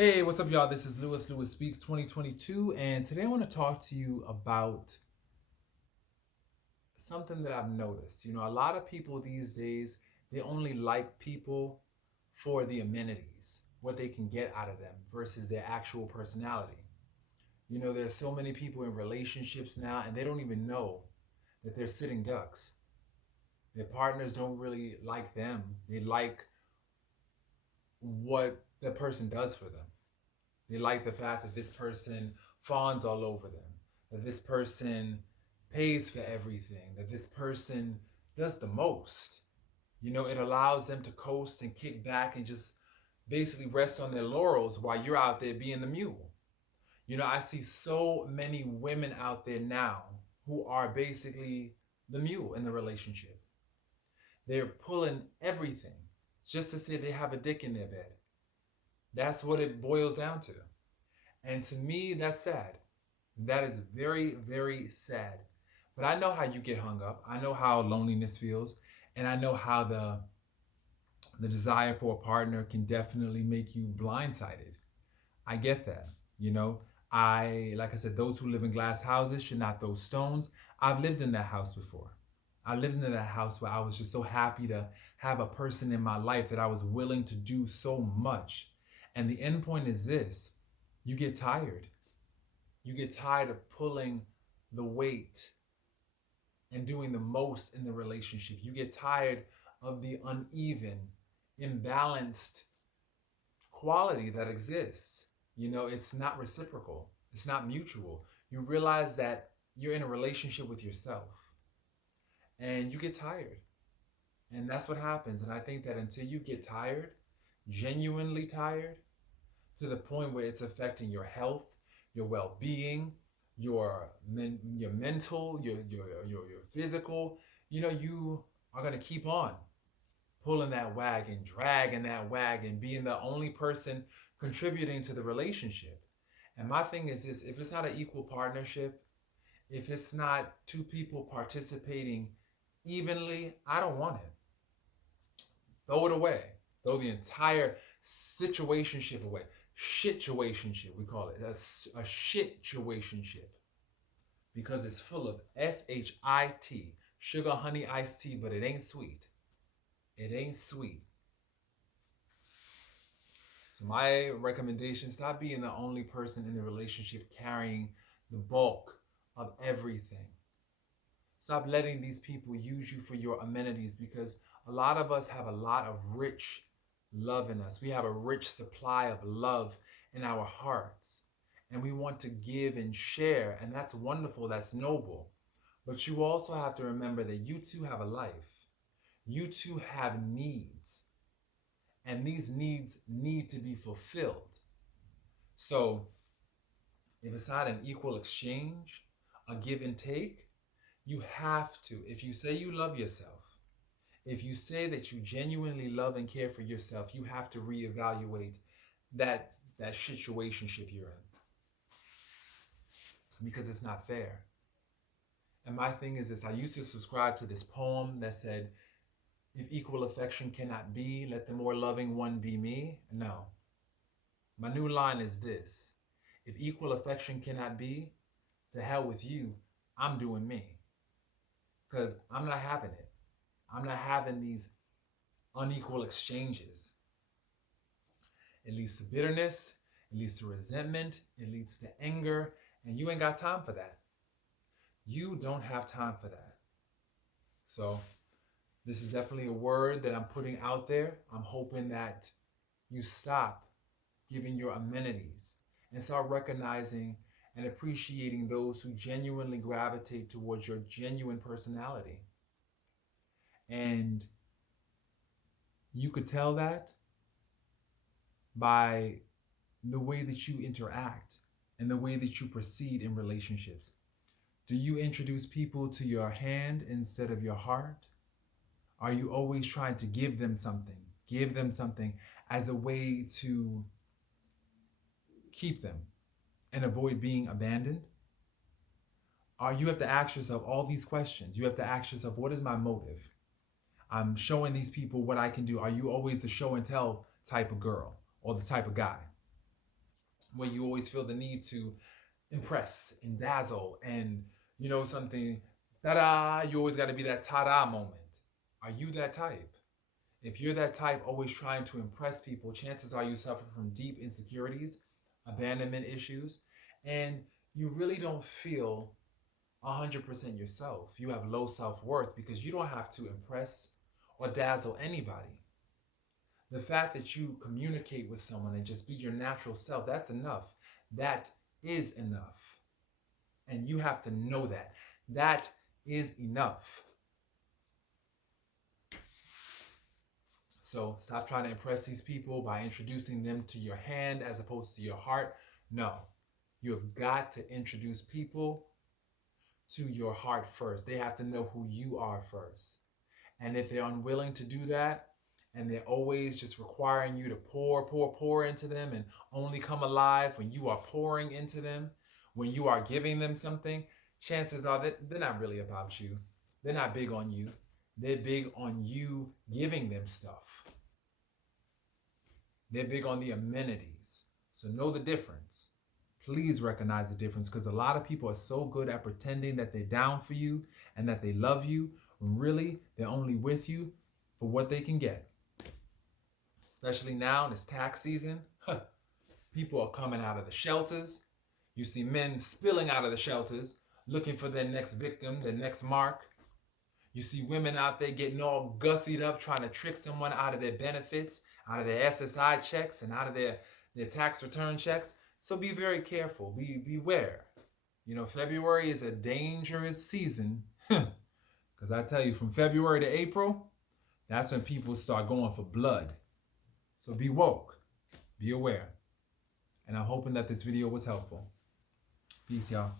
Hey, what's up, y'all? This is Lewis Speaks 2022, and today I want to talk to you about something that I've noticed. A lot of people these days, they only like people for the amenities, what they can get out of them versus their actual personality. There's so many people in relationships now, and they don't even know that they're sitting ducks. Their partners don't really like them, they like what the person does for them. They like the fact that this person fawns all over them, that this person pays for everything, that this person does the most. It allows them to coast and kick back and just basically rest on their laurels while you're out there being the mule. I see so many women out there now who are basically the mule in the relationship. They're pulling everything just to say they have a dick in their bed. That's what it boils down to. And to me, that's sad. That is very, very sad. But I know how you get hung up. I know how loneliness feels. And I know how the desire for a partner can definitely make you blindsided. I get that. You know, like I said, those who live in glass houses should not throw stones. I've lived in that house before. I lived in that house where I was just so happy to have a person in my life that I was willing to do so much. And the end point is this: you get tired. You get tired of pulling the weight and doing the most in the relationship. You get tired of the uneven, imbalanced quality that exists. It's not reciprocal, it's not mutual. You realize that you're in a relationship with yourself and you get tired. And that's what happens. And I think that until you get tired, genuinely tired, to the point where it's affecting your health, your well-being, your mental, your physical, you are gonna keep on pulling that wagon, dragging that wagon, being the only person contributing to the relationship. And my thing is this: if it's not an equal partnership, if it's not two people participating evenly, I don't want it. Throw it away. Throw the entire situationship away. Shitwationship, we call it. A shitwationship. Because it's full of SHIT, sugar, honey, iced tea, but it ain't sweet. It ain't sweet. So my recommendation: stop being the only person in the relationship carrying the bulk of everything. Stop letting these people use you for your amenities, because a lot of us have a lot of rich love in us. We have a rich supply of love in our hearts. And we want to give and share. And that's wonderful. That's noble. But you also have to remember that you too have a life. You too have needs. And these needs need to be fulfilled. So if it's not an equal exchange, a give and take, you have to. If you say you love yourself, if you say that you genuinely love and care for yourself, you have to reevaluate that situationship you're in, because it's not fair. And my thing is this: I used to subscribe to this poem that said, "If equal affection cannot be, let the more loving one be me." No. My new line is this: if equal affection cannot be, to hell with you, I'm doing me. Because I'm not having it. I'm not having these unequal exchanges. It leads to bitterness, it leads to resentment, it leads to anger, and you ain't got time for that. You don't have time for that. So this is definitely a word that I'm putting out there. I'm hoping that you stop giving your amenities and start recognizing and appreciating those who genuinely gravitate towards your genuine personality. And you could tell that by the way that you interact and the way that you proceed in relationships. Do you introduce people to your hand instead of your heart? Are you always trying to give them something? Give them something as a way to keep them and avoid being abandoned? You have to ask yourself all these questions. You have to ask yourself, what is my motive? I'm showing these people what I can do. Are you always the show and tell type of girl or the type of guy? where you always feel the need to impress and dazzle and, something, ta-da, you always got to be that ta-da moment. Are you that type? If you're that type, always trying to impress people, chances are you suffer from deep insecurities, abandonment issues, and you really don't feel 100% yourself. You have low self-worth because you don't have to impress or dazzle anybody. The fact that you communicate with someone and just be your natural self, that's enough. That is enough. And you have to know that. That is enough. So stop trying to impress these people by introducing them to your hand as opposed to your heart. No, you have got to introduce people to your heart first. They have to know who you are first. And if they're unwilling to do that, and they're always just requiring you to pour into them and only come alive when you are pouring into them, when you are giving them something, chances are that they're not really about you. They're not big on you. They're big on you giving them stuff. They're big on the amenities. So know the difference. Please recognize the difference, because a lot of people are so good at pretending that they're down for you and that they love you, when really they're only with you for what they can get. Especially now in this tax season, people are coming out of the shelters. You see men spilling out of the shelters, looking for their next victim, their next mark. You see women out there getting all gussied up, trying to trick someone out of their benefits, out of their SSI checks, and out of their tax return checks. So be very careful. Beware. February is a dangerous season. Because I tell you, from February to April, that's when people start going for blood. So be woke. Be aware. And I'm hoping that this video was helpful. Peace, y'all.